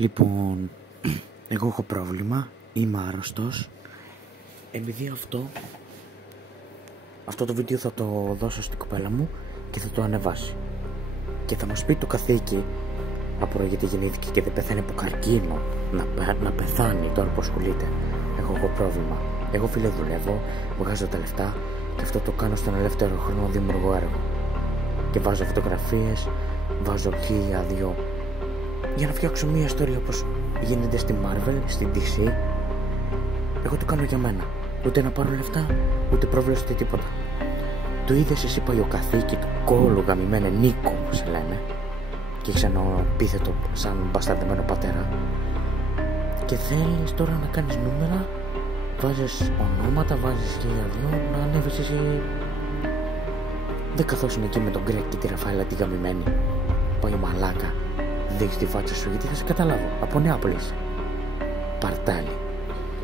Λοιπόν, εγώ έχω πρόβλημα, είμαι άρρωστος. Επειδή αυτό το βίντεο θα το δώσω στην κοπέλα μου και θα το ανεβάσει. Και θα μας πει το καθήκη, απορώ γιατί γεννήθηκε και δεν πεθαίνει από καρκίνο, να πεθάνει τώρα που ασχολείται. Έχω πρόβλημα. Εγώ φίλε δουλεύω, βγάζω τα λεφτά και αυτό το κάνω στον ελεύθερο χρόνο δημιουργώ έργο. Και βάζω φωτογραφίες, βάζω 1.000-2 για να φτιάξω μια ιστορία όπως γίνεται στη Marvel, στη DC. Εγώ το κάνω για μένα. Ούτε να πάρω λεφτά, ούτε πρόβλεψη, ούτε τίποτα. Το είδες εσύ παλιοκαθήκη του κόλλου γαμημένε Νίκο που σε λένε και έχεις ένα επίθετο σαν μπασταρδεμένο πατέρα και θέλεις τώρα να κάνεις νούμερα, βάζεις ονόματα, βάζεις 1.000 να ανέβεις εσύ. Δεν καθόσουν εκεί με τον Γκρέκ και τη Ραφαέλα τη γαμημένη. Πάει μαλάκα, δείξεις τη φάτσα σου γιατί θα σε καταλάβω. Από Νεάπολης. Παρτάλι.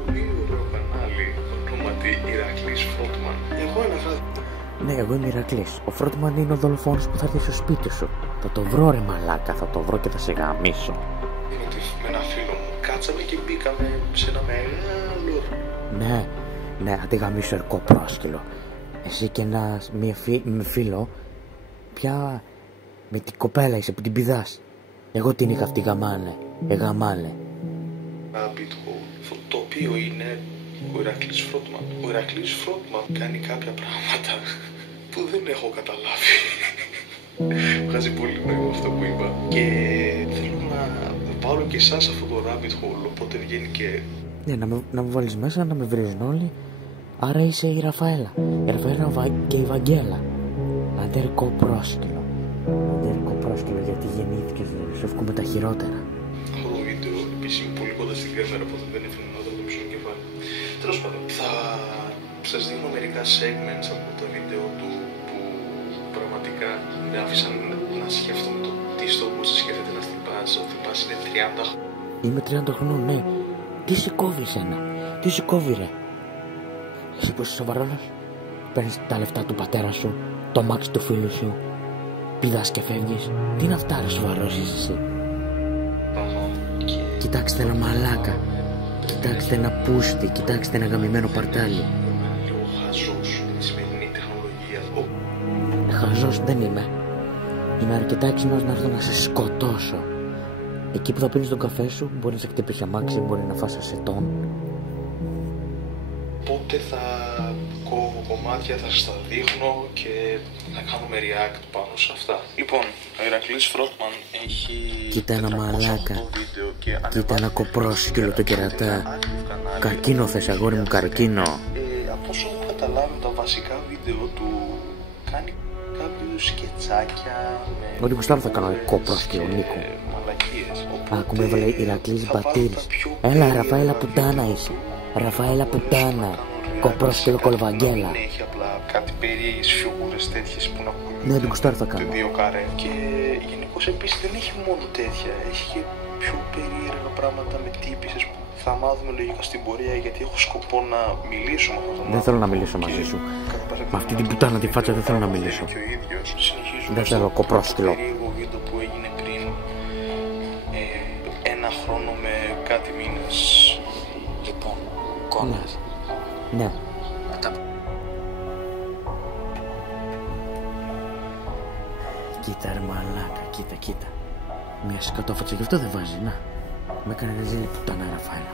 Πολύ ωραίο κανάλι, ονόματι Ηρακλής Φρότμαν. Εγώ αναφράζω. Ναι, εγώ είμαι Ηρακλής. Ο Φρότμαν είναι ο δολοφόνος που θα έρθει στο σπίτι σου. Θα το βρω ρε μαλάκα, θα το βρω και θα σε γαμίσω. Είναι ότι με ένα φίλο μου κάτσαμε και μπήκαμε σε ένα μεγάλο. Ναι, θα τη γαμίσω ερκό πρόσκυλο. Εσύ και με φίλο, πια με την κοπέλα είσαι που την πηδάς. Εγώ την είχα αυτή γαμάλε. Rabbit hole, το οποίο είναι ο Ηρακλής Φρότμαν. Ο Ηρακλής Φρότμαν κάνει κάποια πράγματα που δεν έχω καταλάβει. Βγάζει πολύ νόημα αυτό που είπα. Και θέλω να βάλω και εσάς αυτό το rabbit hole, οπότε βγαίνει και... Ναι, να με βάλεις μέσα, να με βρίζουν όλοι. Άρα είσαι η Ραφαέλα. Η Ραφαέλα και η Βαγγέλα. Αντερικό πρόσκυλο. Γιατί γεννήθηκες, σου εύχομαι τα χειρότερα. Αυτό το βίντεο επίσης είναι πολύ κοντά στην κάμερα, οπότε δεν ήθελα να δω το μισό κεφάλι. Τέλος πάντων, θα σας δείχνω μερικά segments από τα βίντεο του που πραγματικά με άφησαν να σκέφτομαι το τι στο πώς σκέφτεται να χτυπάς. Ο χτυπάς είναι 30 χρόνια. Είμαι 30 χρονών, ναι. Τι σε κόβει εσένα, τι σε κόβει ρε. Εσύ που είσαι σοβαρός, παίρνεις τα λεφτά του πατέρα σου, το μάξι του φίλου σου, πηδάς και φεύγεις. Τι είναι αυτά ρε σοβαρός είσαι εσύ. Κοιτάξτε ένα μαλάκα, κοιτάξτε ένα πούστη, κοιτάξτε ένα γαμημένο παρτάλι. Λίγο χαζός με τη σημερινή τεχνολογία. Χαζός δεν είμαι. Είμαι αρκετά έξυπνος να έρθω να σε σκοτώσω. Εκεί που θα πίνεις τον καφέ σου μπορεί να σε χτυπήσει αμάξι, μπορεί να φας ασετόν. Οπότε θα κόβω κομμάτια, θα σας τα δείχνω και να κάνουμε react πάνω σε αυτά. Λοιπόν, ο Ηρακλής Φρότμαν έχει... Κοίτα ένα μαλάκα, κοίτα ένα κοπρόσκυλο το κερατά. Καρκίνο θες αγόρι μου, καρκίνο. Από όσο έχω καταλάβει τα βασικά βίντεο του κάνει κάποιους σκετσάκια με... Ό,τι γουστάρω θα κάνω κοπρόσκυλο Νίκο. Άκου με έβαλε Ηρακλής Μπατήρης. Έλα Ραφαέλα πουτάνα είσαι. Ραφαέλα πουτάνα. Κοπρόσκυλο κολβαγγέλα. Έχει απλά κάτι περίεργες φιούγουρες τέτοιες που να κουνιούνται. Ναι, την κουστάρω θα κάνω. Δύο καρέ. Και γενικώς επίσης δεν έχει μόνο τέτοια. Έχει και πιο περίεργα πράγματα με τύπισσες που θα μάθουμε λογικά στην πορεία, γιατί έχω σκοπό να μιλήσω με αυτόν τον άνθρωπο. Δεν θέλω να μιλήσω μαζί σου. Με αυτή την πουτάνα τη φάτσα δεν θέλω να μιλήσω. Δεν θέλω κοπρόσκυλο. Περίεργο βίντεο που έγινε πριν ένα χρόνο με κάτι μήνες. Λοιπόν, κόλλας. Ναι. Κοίτα ρε μαλάκα, κοίτα. Μια σκατόφατσα γι' αυτό δεν βάζει, να. Με έκανε ρεζίλη πουτάνα Ραφαέλα.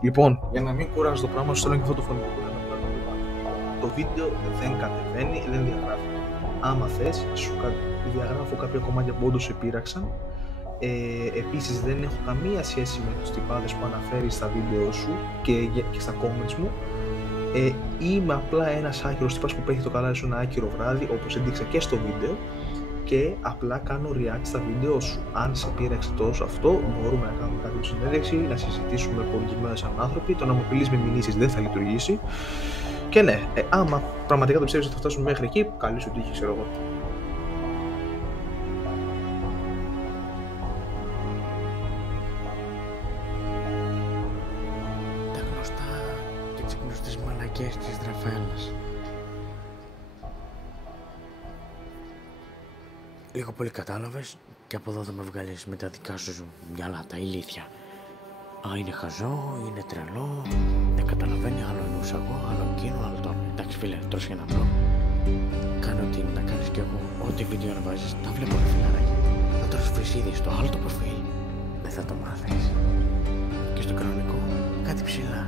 Λοιπόν, για να μην κουράζω το πράγμα, σου θέλω και αυτό το φωνικό που το βίντεο δεν κατεβαίνει, δεν διαγράφει. Άμα θες, σου διαγράφω κάποια κομμάτια που όντως σε πείραξαν. Επίσης δεν έχω καμία σχέση με τους τυπάδες που αναφέρεις στα βίντεο σου και στα comments μου. Είμαι απλά ένας άκυρος τυπάς που παίχνει το καλάρι σου ένα άκυρο βράδυ, όπως έδειξα και στο βίντεο, και απλά κάνω react στα βίντεο σου. Αν σε πείραξε τόσο αυτό, μπορούμε να κάνουμε κάποια συνέντευξη, να συζητήσουμε πολιτισμένα σαν άνθρωποι. Το να μου απειλείς με μηνύσεις δεν θα λειτουργήσει. Και ναι, άμα πραγματικά το πιστεύεις ότι θα φτάσουμε μέχρι εκεί, καλή σου τύχη, ξέρω εγώ. Τις μαλακές της Ραφαέλας. λίγο πολύ κατάλαβες και από εδώ θα με βγάλεις με τα δικά σου μυαλά, τα ηλίθια. Α, είναι χαζό, είναι τρελό, δεν καταλαβαίνει, άλλο εννοούσα εγώ, άλλο εκείνο, άλλο το άλλο. Εντάξει φίλε, τρως για να βρω. Κάνε ό,τι είναι να κάνεις κι εγώ, ό,τι βίντεο να βάζεις, τα βλέπω ρε φιλαράκι. Θα τρως βρεις στο άλλο το προφίλ, δεν θα το μάθεις. Και στο κανονικό, κάτι ψηλά.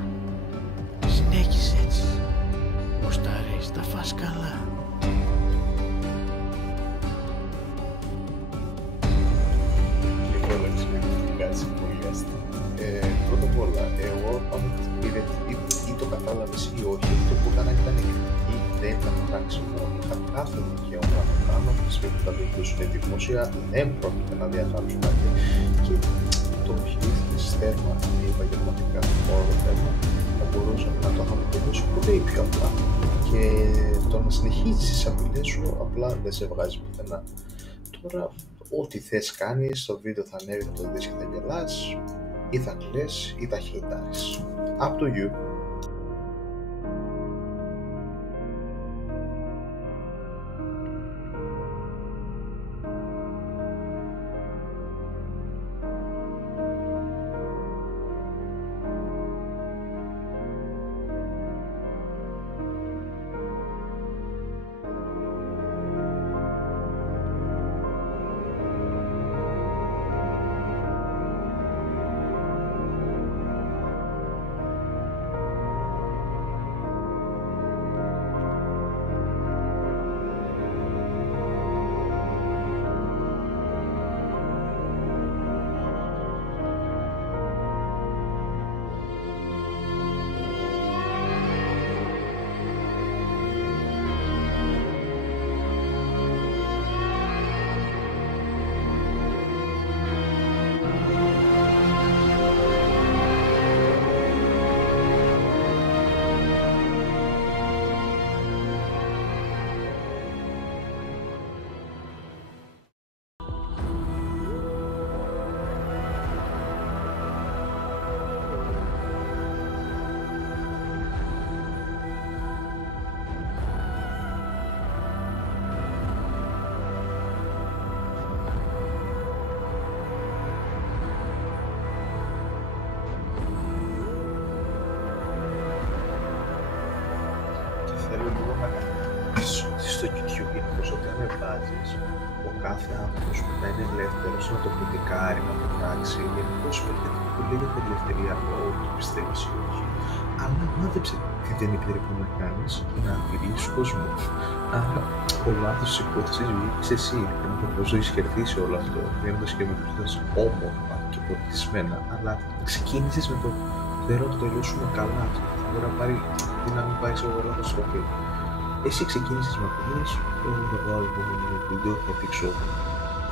Συνέχισε έτσι. Γουστάρεις, τα φας καλά. Λοιπόν, έτσι με κάτσε πολύ άστα. Πρώτα απ' όλα, εγώ αν ή το κατάλαβες ή όχι, αυτό που έκανα ήταν κριτική, δεν ήταν πράξιμο, είχα κάθε δικαίωμα να το κάνω, φυσικά τα βίντεο σου είναι δημόσια, δεν πρόκειται να διαγράψω κάτι και το χειρίστηκες στέρμα ή επαγγελματικά όλο το θέμα, θα μπορούσαμε να το είχαμε τελειώσει ποτέ ή πιο απλά. Και το να συνεχίζεις τις απειλές σου απλά δεν σε βγάζει πουθενά. Τώρα, ό,τι θες κάνεις, το βίντεο θα ανέβει, θα το δεις και θα γελάς, ή θα κλαις ή θα χειτάρεις. Up to you. Θέλω λίγο να καταλάβεις ότι στο YouTube είναι πως όταν ανεβάζεις ο κάθε άνθρωπος που να είναι ελεύθερος να το κριτικάρει, να το πράξει, γενικώς υπάρχει αυτό που λέγεται ελευθερία από ό,τι πιστεύεις ή όχι. Αλλά μάθεψε τι δεν επιτρέπει να κάνεις, να απειλείς κόσμο. Άρα ο λάθος της υπόθεσης βγήκες εσύ, ενώ το πώς έχεις κερδίσει όλο αυτό, βγαίνοντας και με προτάσεις όμορφα και πολιτισμένα, αλλά ξεκίνησες με το θέλω να το τελειώσουμε καλά αυτό. Μπορεί να πάρει ή να μην πάει σε λάθος τροπή. Εσύ ξεκίνησες με απειλές, εγώ θα βάλω το βίντεο,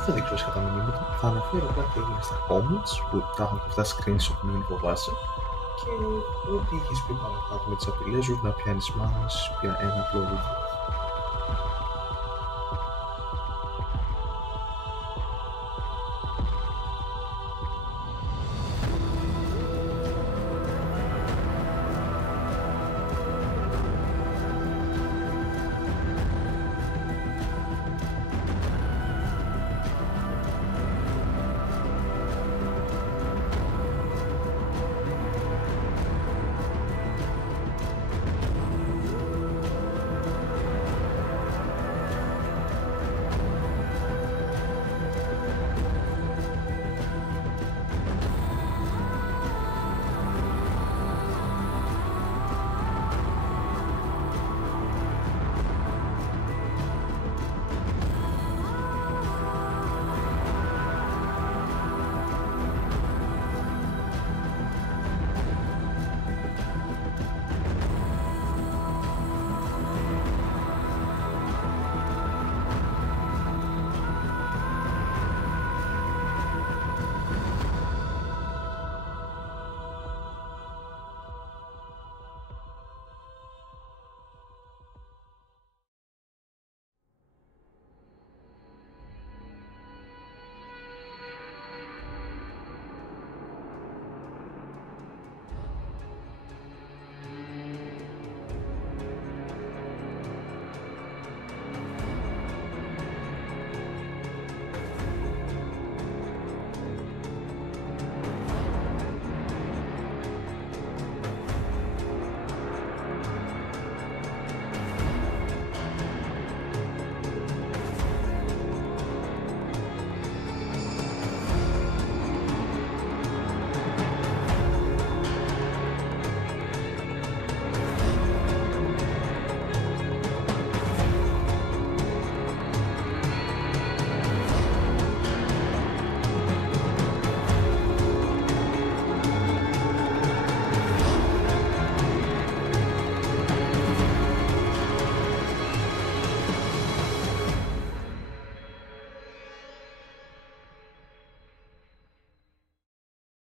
θα δείξω σχετικά μηνύματα, θα αναφέρω κάτι έγινε στα comments που τα έχω αυτά screenshot, μην φοβάσαι και ό,τι είχες πει πάνω κάτω με τις απειλές σου, να πιάνεις μάχες, ένα απλό βίντεο.